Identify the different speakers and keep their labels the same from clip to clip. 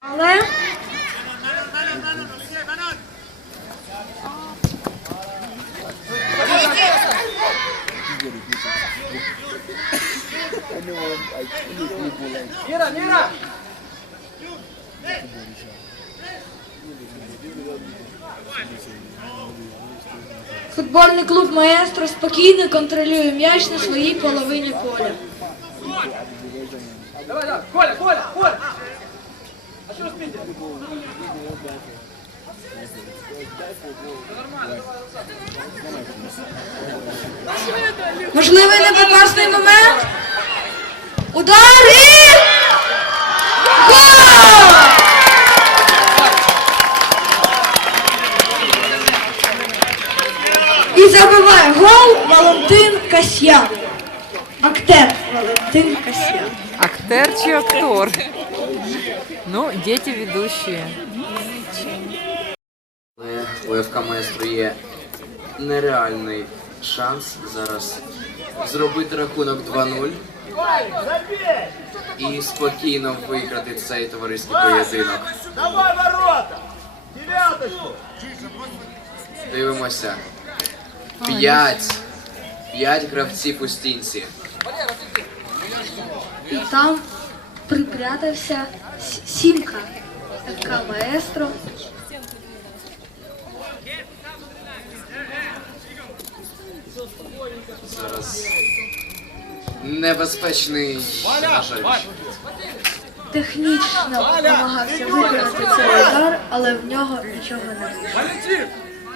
Speaker 1: Але футбольний клуб «Маестро» спокійно контролює м'яч на своїй половині поля.
Speaker 2: Давай, давай, Коля, Коля, Коля! А что успейте?
Speaker 1: Можливий небезпечний момент. Удар і гол! І забиває гол Валентин Касьян. Актер Валентин Касьян.
Speaker 3: Актер чи актор? Ну, діти ведущі.
Speaker 4: У ФК «Маестро» є нереальний шанс зараз зробити рахунок 2-0 і спокійно виграти цей товариський поєдинок.
Speaker 2: Давай ворота! Девяточку!
Speaker 4: Дивимося. 5 гравців у стінці.
Speaker 1: І там припрятався сімка ФК «Маестро».
Speaker 4: Зараз небезпечний, на жаль.
Speaker 1: Технічно намагався виконати цей удар, але в нього нічого не вийшло.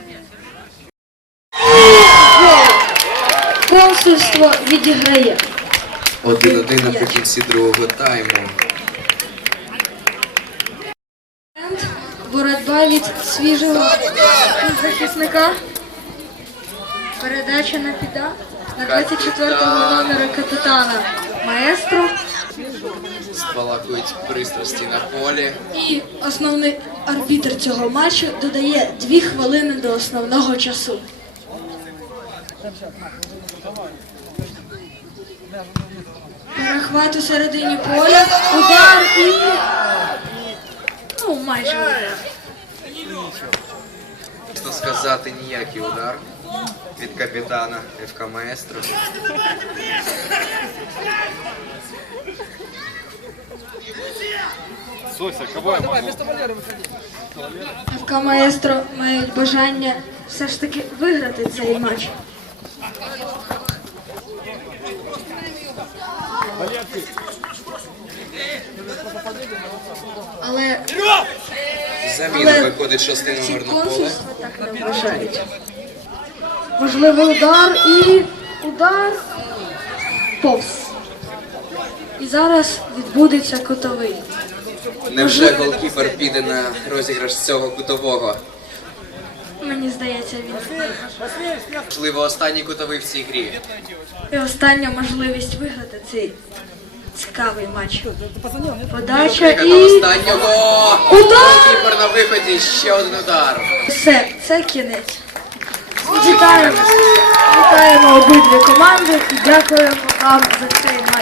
Speaker 1: Консульство відіграє.
Speaker 4: 1-1 наприкінці другого тайму.
Speaker 1: Боротьба від свіжого захисника. Передача на піда на 24-го номера капітана «Маестро».
Speaker 4: Спалахують пристрасті на полі.
Speaker 1: І основний арбітр цього матчу додає 2 хвилини до основного часу. Перехват у середині поля, удар і... майже удар.
Speaker 4: Можна сказати, ніякий удар від капітана ФК «Маестро».
Speaker 1: ФК «Маестро» мають бажання все ж таки виграти цей матч. Але
Speaker 4: Заміна виходить 6-й
Speaker 1: ці
Speaker 4: номер на поле.
Speaker 1: консульства так не вважають. Можливий удар і удар повз. І зараз відбудеться кутовий.
Speaker 4: Невже голкіпер піде на розіграш цього кутового?
Speaker 1: Мені здається, він
Speaker 4: Можливо, останній кутовий в цій грі.
Speaker 1: і остання можливість виграти цей цікавий матч. Подача
Speaker 4: На
Speaker 1: і
Speaker 4: останнього!
Speaker 1: удар!
Speaker 4: Голкіпер на виході, ще один удар.
Speaker 1: Все, це кінець. Вітаємо обидві команди і дякуємо вам за цей матч.